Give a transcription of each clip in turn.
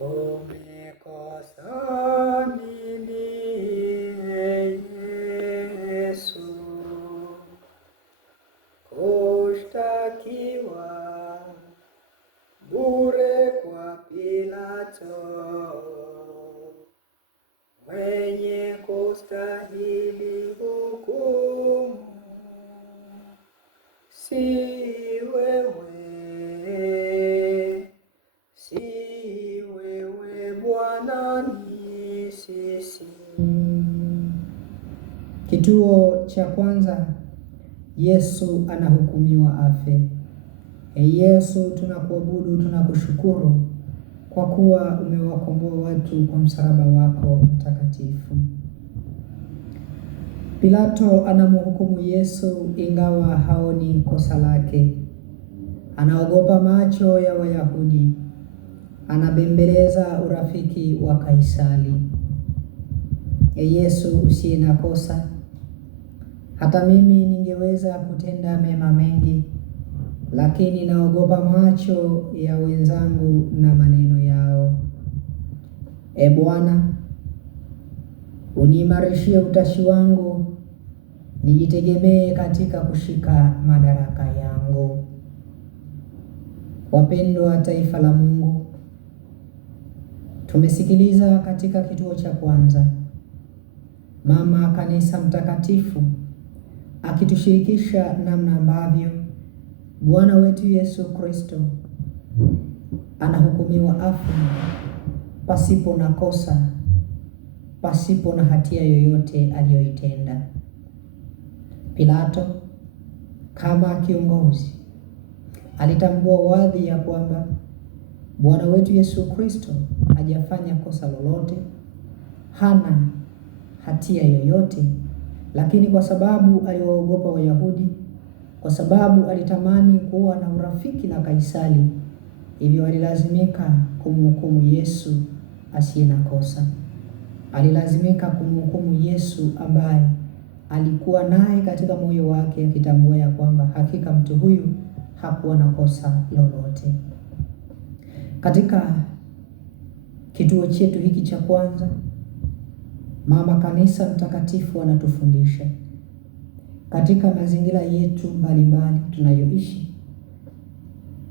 Umekosa nini Yesu, kushtakiwa bure kwa Pilato, mwenye kustahili hukumu si wewe, si wewe Bwana, ni sisi. Kituo cha kwanza, Yesu anahukumiwa afe. Yesu, tunakuabudu, tunakushukuru kwa kuwa umewakomboa watu kwa msalaba wako mtakatifu. Pilato anamhukumu Yesu ingawa haoni kosa lake. Anaogopa macho ya Wayahudi. Anabembeleza urafiki wa Kaisari. Yesu usiye na kosa, hata mimi ningeweza kutenda mema mengi, lakini naogopa macho ya wenzangu na maneno yao. Bwana, uniimarishie utashi wangu, nijitegemee katika kushika madaraka yangu. Wapendwa taifa la Mungu, tumesikiliza katika kituo cha kwanza Mama Kanisa Mtakatifu akitushirikisha namna ambavyo Bwana wetu Yesu Kristo anahukumiwa afe pasipo na kosa, pasipo na hatia yoyote aliyoitenda. Pilato kama kiongozi alitambua wazi ya kwamba Bwana wetu Yesu Kristo hajafanya kosa lolote, hana hatia yoyote, lakini kwa sababu aliwaogopa Wayahudi, kwa sababu alitamani kuwa na urafiki na Kaisari, hivyo alilazimika kumhukumu Yesu asiye na kosa. Alilazimika kumhukumu Yesu ambaye alikuwa naye katika moyo wake, akitambua ya kwamba hakika mtu huyu hakuwa na kosa lolote. Katika kituo chetu hiki cha kwanza, Mama Kanisa Mtakatifu anatufundisha katika mazingira yetu mbalimbali tunayoishi,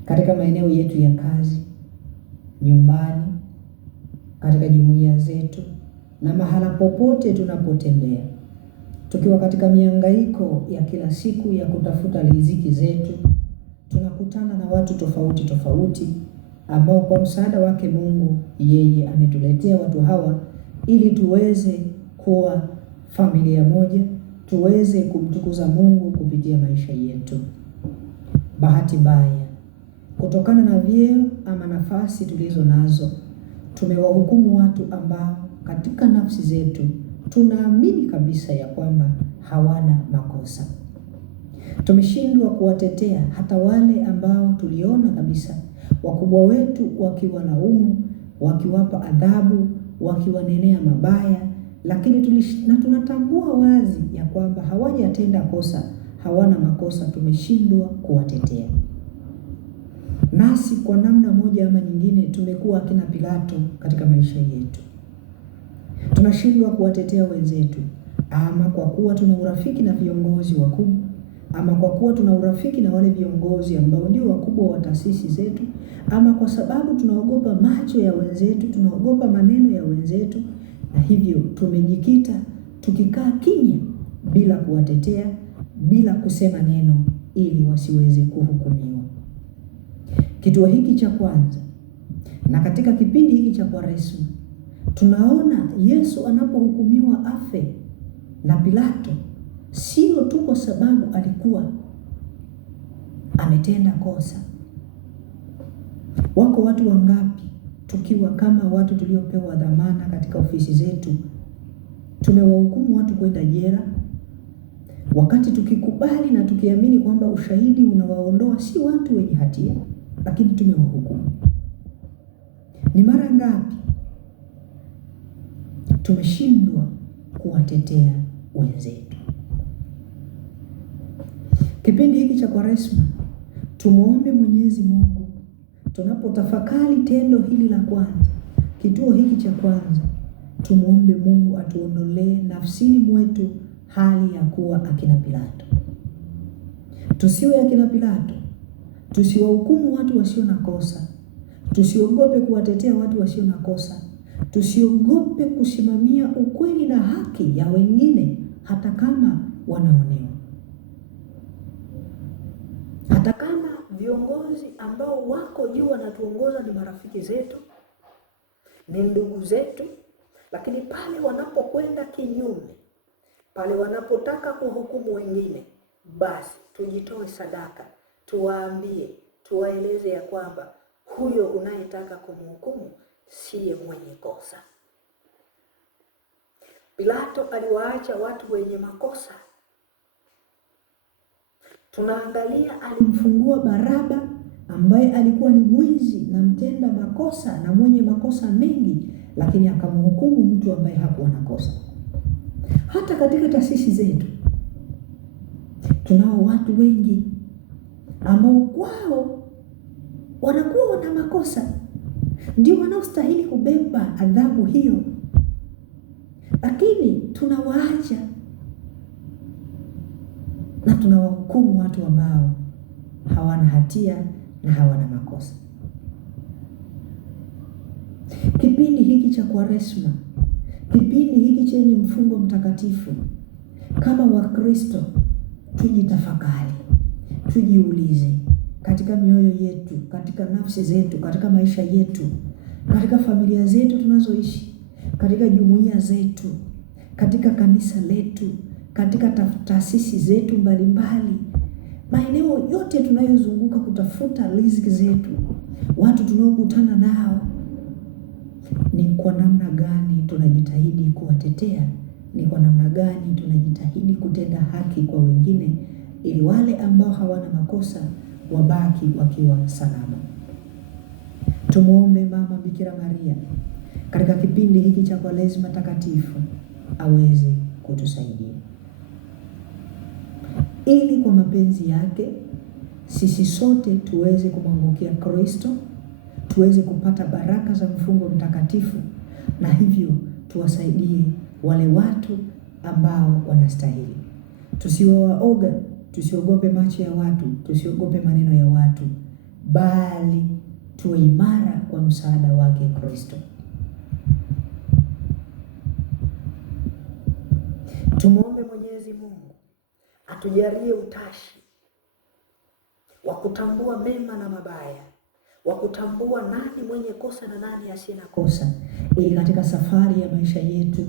katika maeneo yetu ya kazi, nyumbani, katika jumuiya zetu na mahala popote tunapotembea, tukiwa katika mihangaiko ya kila siku ya kutafuta riziki zetu, tunakutana na watu tofauti tofauti ambao kwa msaada wake Mungu yeye ametuletea watu hawa ili tuweze kuwa familia moja, tuweze kumtukuza Mungu kupitia maisha yetu. Bahati mbaya, kutokana na vyeo ama nafasi tulizo nazo, tumewahukumu watu ambao katika nafsi zetu tunaamini kabisa ya kwamba hawana makosa. Tumeshindwa kuwatetea hata wale ambao tuliona kabisa wakubwa wetu wakiwalaumu, wakiwapa adhabu, wakiwanenea mabaya, lakini tunatambua wazi ya kwamba hawajatenda kosa, hawana makosa. Tumeshindwa kuwatetea. Nasi kwa namna moja ama nyingine tumekuwa akina Pilato katika maisha yetu. Tunashindwa kuwatetea wenzetu, ama kwa kuwa tuna urafiki na viongozi wakubwa, ama kwa kuwa tuna urafiki na wale viongozi ambao ndio wakubwa wa taasisi zetu, ama kwa sababu tunaogopa macho ya wenzetu, tunaogopa maneno ya wenzetu, na hivyo tumejikita tukikaa kimya bila kuwatetea, bila kusema neno ili wasiweze kuhukumiwa. Kituo hiki cha kwanza na katika kipindi hiki cha Kwaresma tunaona Yesu anapohukumiwa afe na Pilato, sio tu kwa sababu alikuwa ametenda kosa. Wako watu wangapi tukiwa kama watu tuliopewa dhamana katika ofisi zetu, tumewahukumu watu kwenda jela, wakati tukikubali na tukiamini kwamba ushahidi unawaondoa si watu wenye hatia, lakini tumewahukumu. Ni mara ngapi tumeshindwa kuwatetea wenzetu? Kipindi hiki cha Kwaresma tumuombe Mwenyezi Mungu, tunapotafakari tendo hili la kwanza, kituo hiki cha kwanza, tumuombe Mungu atuondolee nafsini mwetu hali ya kuwa akina Pilato. Tusiwe akina Pilato, tusiwahukumu watu wasio na kosa, tusiogope kuwatetea watu wasio na kosa, tusiogope kusimamia ukweli na haki ya wengine hata kama wanaonewa. Hata kama viongozi ambao wako juu wanatuongoza ni marafiki zetu, ni ndugu zetu, lakini pale wanapokwenda kinyume, pale wanapotaka kuhukumu wengine, basi tujitoe sadaka, tuwaambie, tuwaeleze ya kwamba huyo unayetaka kumhukumu siye mwenye kosa. Pilato aliwaacha watu wenye makosa. Tunaangalia alimfungua Baraba ambaye alikuwa ni mwizi na mtenda makosa na mwenye makosa mengi, lakini akamhukumu mtu ambaye hakuwa na kosa. Hata katika taasisi zetu tunao watu wengi ambao kwao wanakuwa wana makosa, ndio wanaostahili kubeba adhabu hiyo, lakini tunawaacha na tunawahukumu watu ambao hawana hatia na hawana makosa. Kipindi hiki cha Kwaresma, kipindi hiki chenye mfungo mtakatifu, kama Wakristo tujitafakari, tujiulize katika mioyo yetu, katika nafsi zetu, katika maisha yetu, katika familia zetu tunazoishi, katika jumuiya zetu, katika kanisa letu, katika taasisi zetu mbalimbali, maeneo yote tunayozunguka kutafuta riziki zetu, watu tunaokutana nao, ni kwa namna gani tunajitahidi kuwatetea? Ni kwa namna gani tunajitahidi kutenda haki kwa wengine, ili wale ambao hawana makosa wabaki wakiwa salama? Tumuombe Mama Bikira Maria katika kipindi hiki cha Kwaresma takatifu aweze kutusaidia, ili kwa mapenzi yake sisi sote tuweze kumwangukia Kristo, tuweze kupata baraka za mfungo mtakatifu, na hivyo tuwasaidie wale watu ambao wanastahili. Tusiwe waoga, tusiogope macho ya watu, tusiogope maneno ya watu, bali tuwe imara kwa msaada wake Kristo. Tumuombe Mwenyezi Mungu atujalie utashi wa kutambua mema na mabaya, wa kutambua nani mwenye kosa na nani asiye na kosa, ili katika safari ya maisha yetu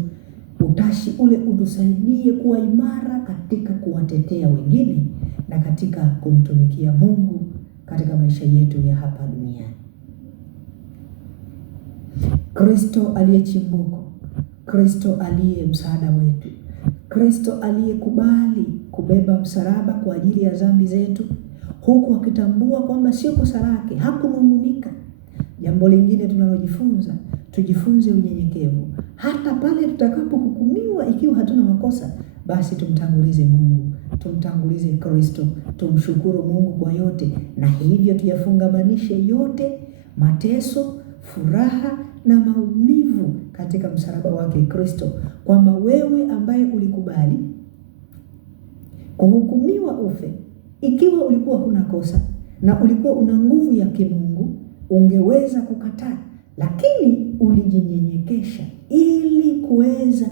utashi ule utusaidie kuwa imara katika kuwatetea wengine na katika kumtumikia Mungu katika maisha yetu ya hapa duniani. Kristo aliye chimbuko, Kristo aliye msaada wetu, Kristo aliyekubali kubeba msalaba kwa ajili ya dhambi zetu, huku akitambua kwamba sio kosa lake, hakunung'unika. Jambo lingine tunalojifunza, tujifunze unyenyekevu. Hata pale tutakapohukumiwa ikiwa hatuna makosa, basi tumtangulize Mungu, tumtangulize Kristo, tumshukuru Mungu kwa yote, na hivyo tuyafungamanishe yote, mateso, furaha na maumivu katika msalaba wake Kristo, kwamba wewe ambaye ulikubali kuhukumiwa ufe ikiwa ulikuwa huna kosa na ulikuwa una nguvu ya kimungu, ungeweza kukataa, lakini ulijinyenyekesha ili kuweza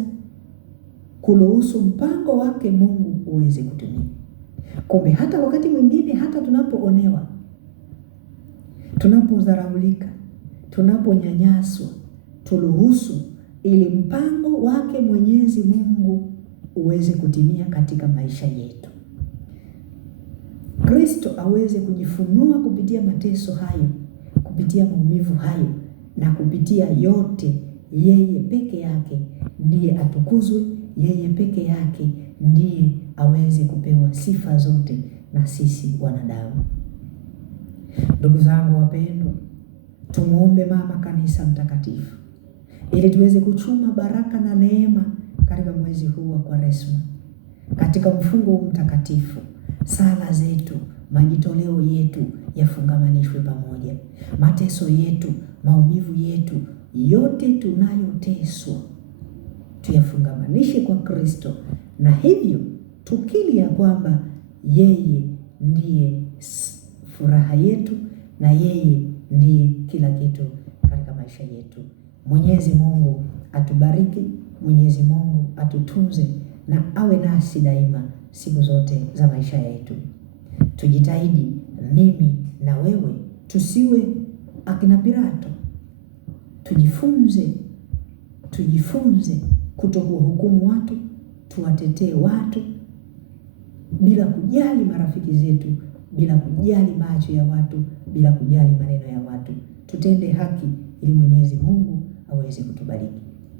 kuruhusu mpango wake Mungu uweze kutimia. Kumbe hata wakati mwingine, hata tunapoonewa, tunapodharaulika, tunaponyanyaswa, turuhusu ili mpango wake Mwenyezi Mungu uweze kutimia katika maisha yetu. Kristo aweze kujifunua kupitia mateso hayo, kupitia maumivu hayo, na kupitia yote yeye peke yake ndiye atukuzwe, yeye peke yake ndiye aweze kupewa sifa zote na sisi wanadamu. Ndugu zangu wapendwa, tumuombe Mama Kanisa mtakatifu ili tuweze kuchuma baraka na neema katika mwezi huu wa Kwaresma, katika mfungo mtakatifu. Sala zetu, majitoleo yetu yafungamanishwe pamoja. Mateso yetu, maumivu yetu, yote tunayoteswa tuyafungamanishe kwa Kristo, na hivyo tukiri ya kwamba yeye ndiye furaha yetu na yeye ndiye kila kitu katika maisha yetu. Mwenyezi Mungu atubariki, Mwenyezi Mungu atutunze na awe nasi daima siku zote za maisha yetu. Tujitahidi, mimi na wewe, tusiwe akina Pilato. Tujifunze kutokuhukumu watu, tuwatetee watu bila kujali marafiki zetu, bila kujali macho ya watu, bila kujali maneno ya watu. Tutende haki ili Mwenyezi Mungu aweze kutubariki.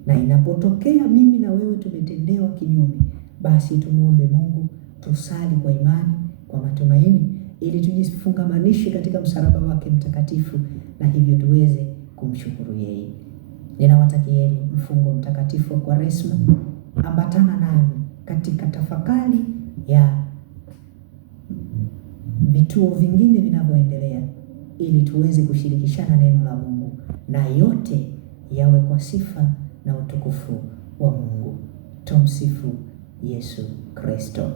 Na inapotokea mimi na wewe tumetendewa kinyume, basi tumuombe Mungu, tusali kwa imani, kwa matumaini, ili tujifungamanishe katika msalaba wake mtakatifu, na hivyo tuweze kumshukuru yeye. Ninawatakieni mfungo mtakatifu wa Kwaresma. Ambatana nami katika tafakari ya vituo vingine vinavyoendelea, ili tuweze kushirikishana neno la Mungu, na yote yawe kwa sifa na utukufu wa Mungu. Tumsifu Yesu Kristo.